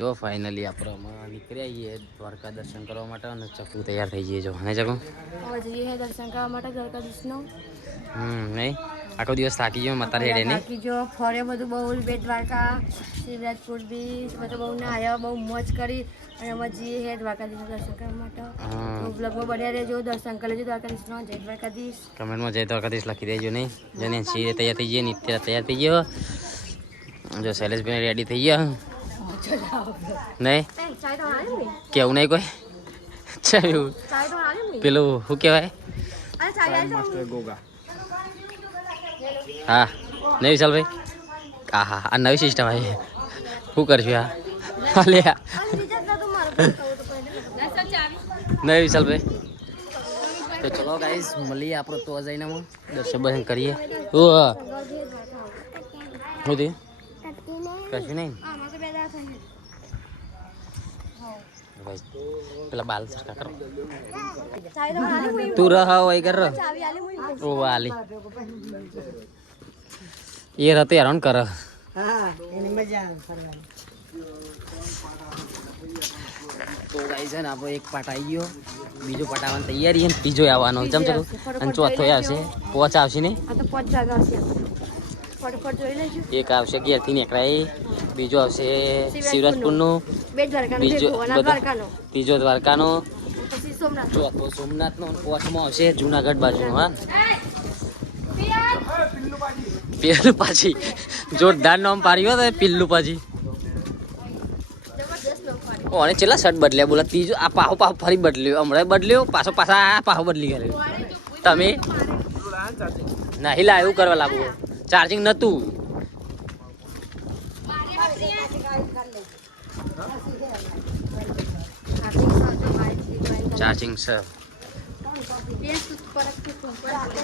જો ફાઇનલી આપણે નીકળ્યા છીએ દ્વારકા દર્શન કરવા માટે અને ચકુ તૈયાર થઈ જઈએ જો ને ચકુ જઈએ દર્શન કરવા માટે દ્વારકાધીશનો નહીં આખો દિવસ થાકી ગયો મતાર હેડે નહીં થાકી જો ફરે બધું બહુ બેટ દ્વારકા શિવરાજપુર બીચ બધું બહુ ને આવ્યા બહુ મોજ કરી અને અમે જઈએ હે દ્વારકાધીશનું દર્શન કરવા માટે બ્લોગમાં બન્યા રહેજો દર્શન કરી લેજો દ્વારકાધીશનો જય દ્વારકાધીશ કમેન્ટમાં જય દ્વારકાધીશ લખી દેજો નહીં જેને સિંહ તૈયાર થઈ ગઈ નિત્ય તૈયાર થઈ ગયો જો શૈલેષભાઈ રેડી થઈ ગયા નહીં કેવું નહીં કોઈ ચાલ્યું પેલું શું કહેવાય હા નહીં વિશાલ ભાઈ હા હા આ નવી સિસ્ટમ આવી શું કરશું આ લે નહીં વિશાલ ભાઈ તો ચલો ગાઈસ મળીએ આપણે તો જઈને દર્શન બર્શન કરીએ શું થયું કશું નહીં પેલા બાલ સરખા કરો તું રહ વહી કર ઓ આલી એ રતે હેરાન કર તો ગાઈસ છે ને આપણે એક પાટ આવી ગયો બીજો પાટ આવવાની તૈયારી અને ત્રીજો આવવાનો જમ ચલો અને ચોથો આવશે પોચ આવશે ને એક આવશે ઘેરથી નીકળાય બીજો આવશે શિવરાજપુરનું ત્રીજો દ્વારકાનો ચોથો સોમનાથનો પાંચમો આવશે જુનાગઢ બાજુનો હા પિલ્લુ પાછી જોરદાર નામ પાડ્યો તો પિલ્લુ પાછી ઓને છેલ્લા શર્ટ બદલ્યા બોલા ત્રીજો આ પાહો પાહો ફરી બદલ્યો હમણાં બદલ્યો પાછા પાહો બદલી ગયો તમે ના હિલા એવું કરવા લાગુ ચાર્જિંગ નતું ચાર્જિંગ છે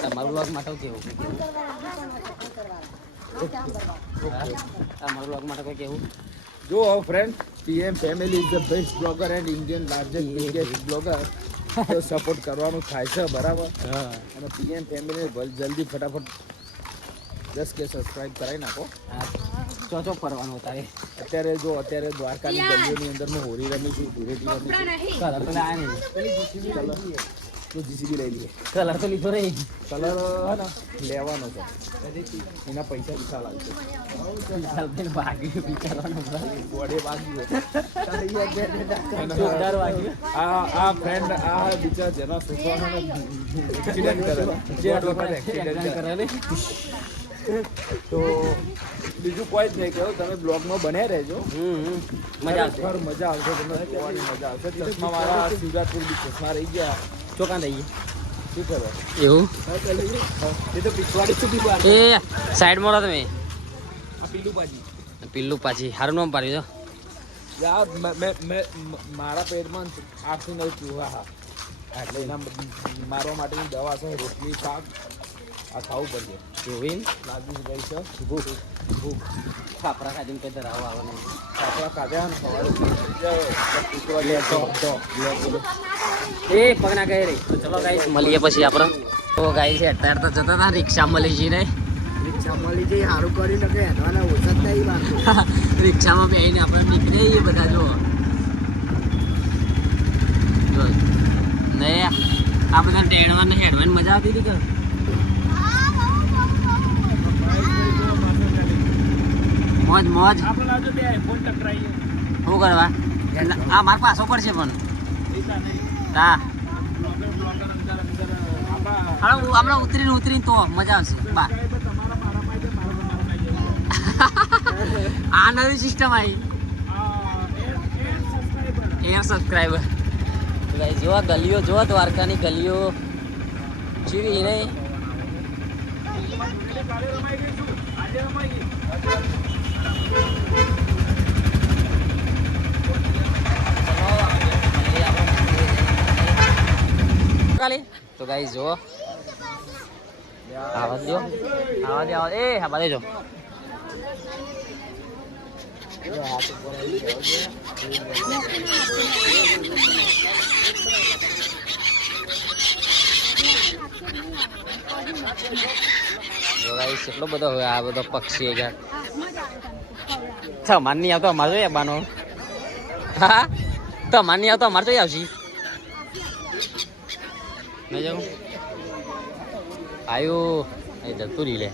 તમારું વ્લોગ માટે કેવું તમારું વ્લોગ માટે કોઈ કેવું જો friend PM family is the best blogger and Indian largest biggest blogger તો સપોર્ટ કરવાનું થાય છે બરાબર અને પીએમ ફેમિલી જલ્દી ફટાફટ 10K સબસ્ક્રાઇબ કરાવી નાખો ચોચો ફરવાનું તારે અત્યારે દ્વારકાની ગલીઓની અંદર હું હોરી રમી છું ધૂળેટી રમી છું જીસીબી લઈ લઈએ કલર તો લીધો નહીં કલર હે ને લેવાનો છે એના પૈસા વિશાલ આવશે બોડે વાગ્યું આ ફ્રેન્ડ આ બિચાર જેના છોકરાનો એક્સિડન્ટ કરે તો બીજું કોઈ જ નહીં કહ્યું તમે બ્લોગમાં બન્યા રહેજો મજા આવશે તમને કહેવાની મજા આવશે ચશ્મા વાળા શિવરાજપુર બી ચશ્મા રહી ગયા ચોકાન રહી શું કરો એવું એ તો પીછવાડી સુધી એ સાઈડ મોડો તમે આ પિલ્લુ પાછી સારું નામ પાડ્યું યાર મારા પેટમાં 8 થી 9 ચૂહા હા એટલે એના મારવા માટેની દવા છે રોટલી શાક આ ખાવું પડશે એવું લાગી ગઈ છે ભૂખ ખાપરા ખાધીને કઈ ધરાવ આવવાનું ખાપરા ખાધ્યા ને એ પગના ગઈ રહી તો ચલો ગાઈસ મળીએ પછી આપણે તો ગાઈસ અત્યારે તો જતા હતા રિક્ષા મળી જઈને રિક્ષા મળી જઈ સારું કરી શકે હેડવાના ઓછા થઈ વાત રિક્ષામાં બેસીને આપણે નીકળી જઈએ બધા જો નહીં આ બધા ટેણવાને હેડવાની મજા આવતી હતી કે મોજ મોજ શું કરવા આ મારા પાછો પડશે પણ હા હમણાં ઉતરીને તો મજા આવશે બા આ નવી સિસ્ટમ આવી એર સબસ્ક્રાઈબર જોવા ગલીઓ જોવા દ્વારકાની ગલીઓ જીવી નહીં તો ગાઈસ જો આવા દો એ આવા દેજો કેટલો બધો હોય આ બધો પક્ષી માન નહીં આવતો અમારે જોઈએ બાનો હા તો અમારે નહીં આવતો અમારે તો આવશે નહીં જાઉં આવ્યું એ જતું રહી લે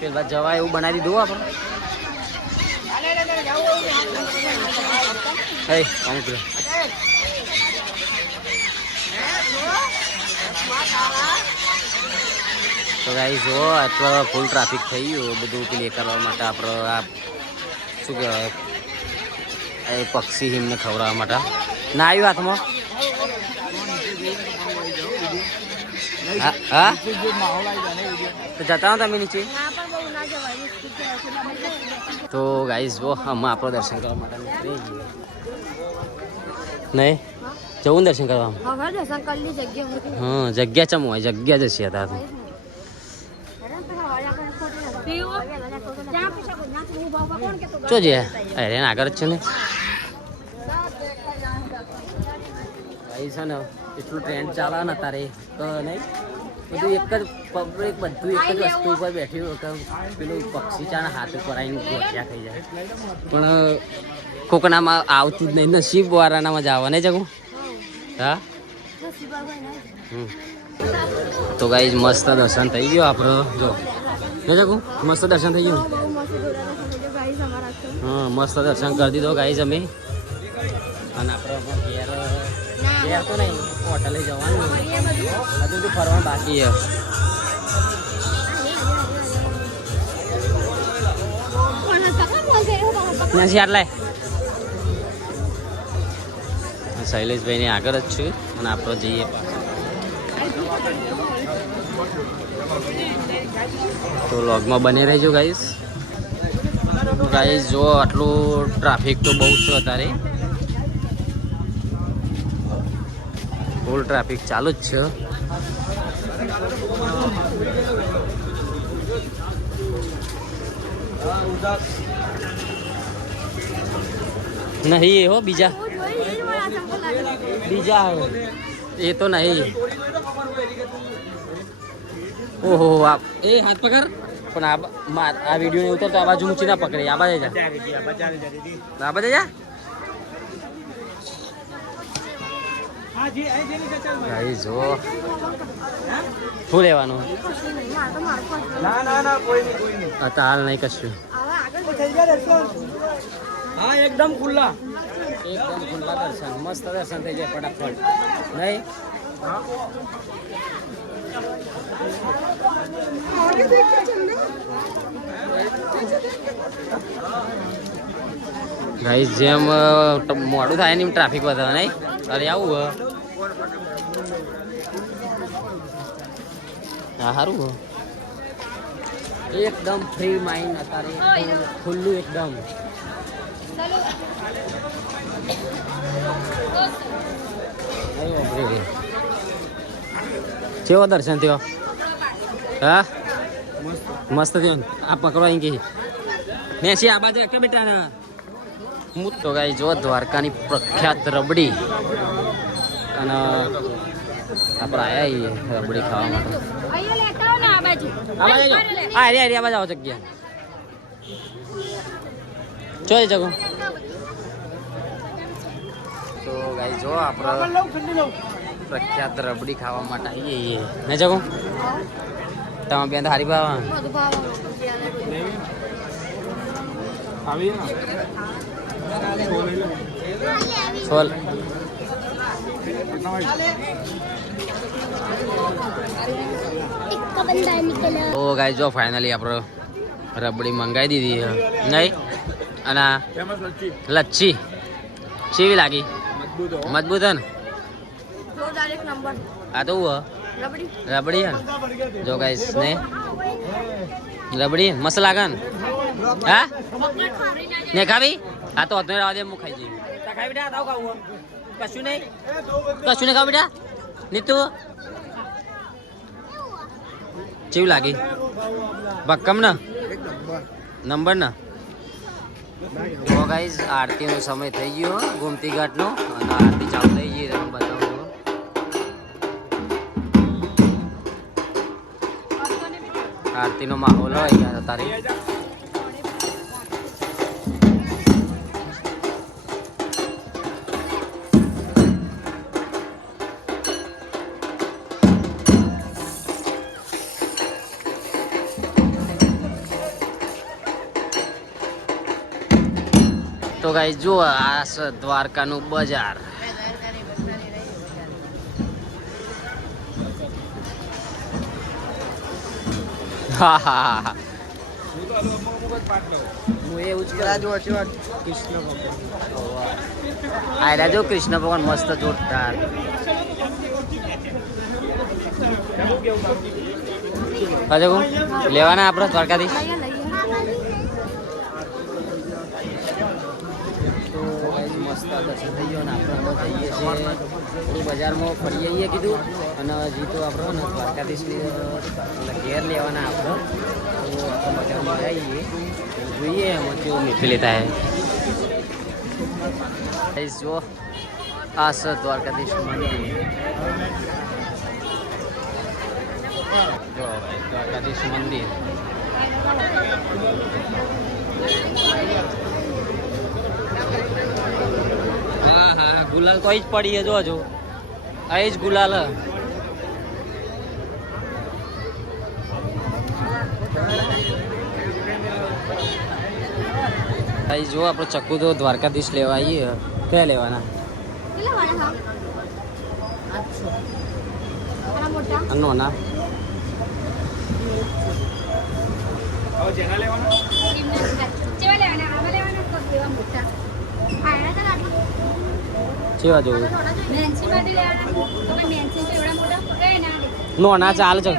પેલા જવા એવું બનાવી દીધું આપણે હે કામ કરો તો ગાઈસ જો આટલો ફૂલ ટ્રાફિક થઈ ગયું બધું ક્લિયર કરવા માટે આપણે આ શું કહેવાય એ પક્ષી હિમને ખવડાવવા માટે ના આવ્યું હાથમાં હા હા તો જતા હો તમે નીચે તો ગાઈસ જો અમે આપણો દર્શન કરવા માટે નીકળી ગઈએ નહીં જવું દર્શન કરવા હા જગ્યા ચમ હોય જગ્યા જ છે હતા તો જે અરે આગળ જ છે ને ભાઈ છે ને એટલું ટ્રેન્ડ ચાલે ને તારે તો નહીં બધું એક જ પબ્લિક બધું એક જ વસ્તુ ઉપર બેઠી પેલું પક્ષી ચાને હાથ ઉપર આવીને ગોઠિયા ખાઈ જાય પણ કોકનામાં આવતું જ નહીં નસીબ વાળાનામાં જ આવે નહીં જગું હા તો ગાઈસ મસ્ત દર્શન થઈ ગયો આપણો જો નહીં જગું મસ્ત દર્શન થઈ ગયું હા મસ્ત દર્શન કરી દીધો ગાઈસ અમે અને આપણે ઘેર ઘેર તો નહીં હોટલે જવાનું હજુ તો ફરવાનું બાકી છે ત્યાંથી આટલાય શૈલેષભાઈની આગળ જ છું અને આપણે જઈએ તો વ્લોગમાં બને રહેજો ગાઈસ ગાઈસ જો આટલું ટ્રાફિક તો બહુ છે અત્યારે ફૂલ ટ્રાફિક ચાલુ જ છે નહીં હો બીજા એ તો નહીં ઓહો એ હાથ પકડ પણ આ વિડીયો ને ઉતરતો આ બાજુ ઊંચી ના પકડે આ બાજુ જા આ બાજુ જા ભાઈ જો શું લેવાનું હાલ નહીં કશું હા એકદમ ખુલ્લા દર્શન મસ્ત દર્શન થઈ જાય ફટાફટ નહીં ગાઈસ જેમ મોડું થાય ને ટ્રાફિક વધારે નહીં અરે આવું હા સારું એકદમ ફ્રી માઇન્ડ અત્યારે ખુલ્લું એકદમ કેવો દર્શન થયો હા મસ્ત થયો આ પકડો અહીં ગઈ નેસી આ બાજુ કે બેટા હું તો ગાઈ જો દ્વારકાની પ્રખ્યાત રબડી અને આપણે આયા રબડી ખાવા માટે આ બાજુ આવો જગ્યા જોઈ જગો તો ગાઈ જો આપણે પ્રખ્યાત રબડી ખાવા માટે આવીએ નહીં જગો તમે બેન હારી ભાવા છોલ તો ગાઈ જો ફાઇનલી આપણે રબડી મંગાવી દીધી નહીં અને લચ્છી કેવી લાગી મજબૂત હે ને આ તો રબડી હે જો ગાઈસ ને રબડી મસ્ત લાગે ને હા ને ખાવી આ તો અત્યારે આવવા દે હું ખાઈ જઈએ ખાઈ બેટા આવ ખાવું કશું નહીં ખાવ બેટા નીતુ કેવું લાગી ભક્કમ ને નંબર ને તો ગાઈઝ આરતીનો સમય થઈ ગયો ગોમતી ઘાટનો અને આરતી ચાલુ થઈ ગઈ તમે બતાવો છો. આરતીનો માહોલ હોય યાર અત્યારે. તો ગાઈસ જુઓ આ છે દ્વારકાનું બજાર. હા હા હા હું એવું જ કરા જો કૃષ્ણ ભગવાન આયરા જો કૃષ્ણ ભગવાન મસ્ત જોરદાર. હજુ લેવાના આપણે દ્વારકાધીશ. મસ્ત દર્શન થઈ ગયો ને આપણે જઈએ છીએ થોડું બજારમાં ફરી જઈએ કીધું અને હજી તો આપણે ને દ્વારકાધીશની ઘેર લેવાના આપણે તો આપણે બજારમાં જઈએ જોઈએ એમાં કેવું મીઠી લેતા હે. જો આ છે દ્વારકાધીશ મંદિર. જો દ્વારકાધીશ મંદિર. હા હા ગુલાલ તો અહીં જ પડી છે જોજો અહીં જ ગુલાલ. અહીં જો આપણે ચક્કુ તો દ્વારકાધીશ લેવા આવીએ. ક્યાં લેવાના? નોના કેવા જોવું? નોના ચાલે છે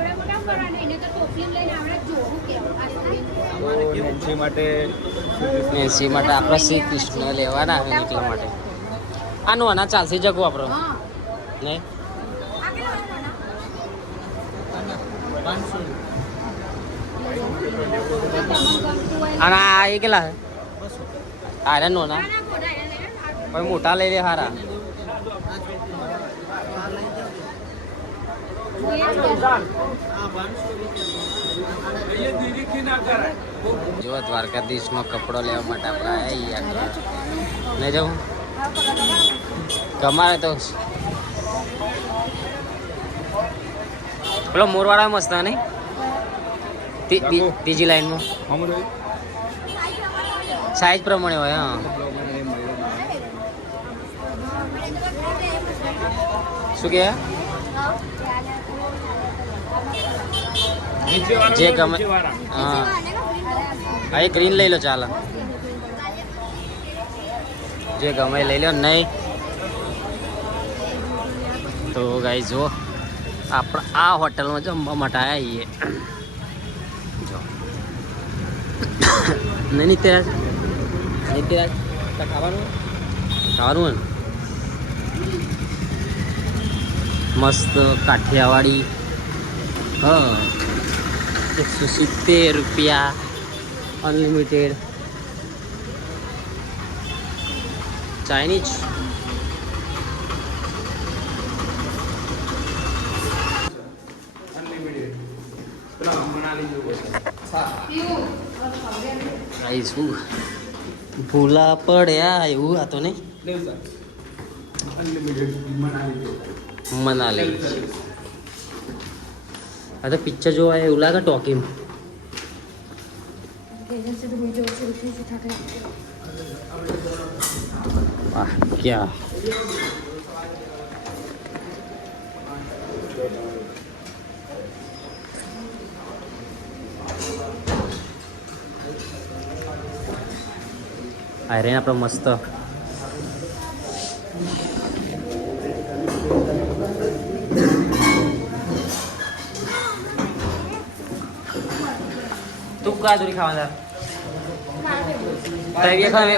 મેન્સી માટે આપણે શ્રી કૃષ્ણ લેવાના આવે એટલા માટે આ નોના ચાલશે જગો આપણો ને. અને આ એ કેટલા અરે નોના ભાઈ મોટા લઈ લે હારા. જો દ્વારકાધીશ નો કપડો લેવા માટે આપણે આવ્યા નહીં જવું કમારે તો પેલો મોરવાળા મસ્ત નહીં ત્રીજી લાઈનમાં સાઈઝ પ્રમાણે હોય. હા શું કે જે ગમે હા હા એ ગ્રીન લઈ લો ચાલો જે ગમે લઈ લો નહીં તો ગાઈસ જો આપણે આ હોટલમાં જમવા માટે આવીએ. જો નહીં નિત્યરાજ ખાવાનું ખાવાનું મસ્ત કાઠિયાવાડી. હા 170 રૂપિયા અનલિમિટેડ. ચાઇનીઝ શું ભૂલા પડ્યા એવું આ તો નહીં. મનાલી આ તો પિક્ચર જોવા એવું લાગે ટોકીમ. વાહ ક્યાં આયરન આપણે મસ્ત તું કા દૂરી ખાવા તારી ખાવે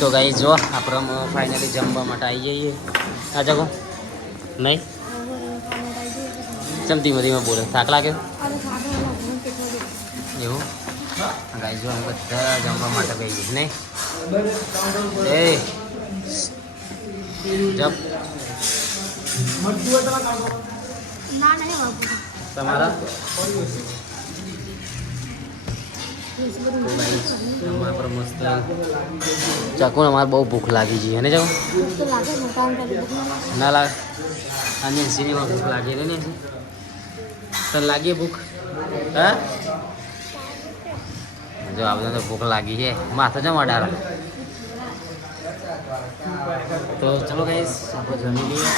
તો ગાઈ જો આપણે ફાઇનલી જમવા માટે આવી જઈએ. આ જગો નહીં ચમ ધીમે ધીમે બોલે થાક લાગ્યો અને ખાટો લાગવાનું કેટલો દે એવું ગાઈ જો અમે બધા જમવા માટે બેસી ગઈ નહીં એ જપ ના નહીં બાપુ તમારા અમારે મસ્ત ચાકુ અમારે બહુ ભૂખ લાગી છે ને ચાકુ તો લાગે ને કામ કરી ના લાગે અને સિનેમા ભૂખ લાગી ને તને લાગી ભૂખ હા જો આ બધા તો ભૂખ લાગી છે માથે જમા ડારા તો ચલો ગાઈસ આપણે જમી લઈએ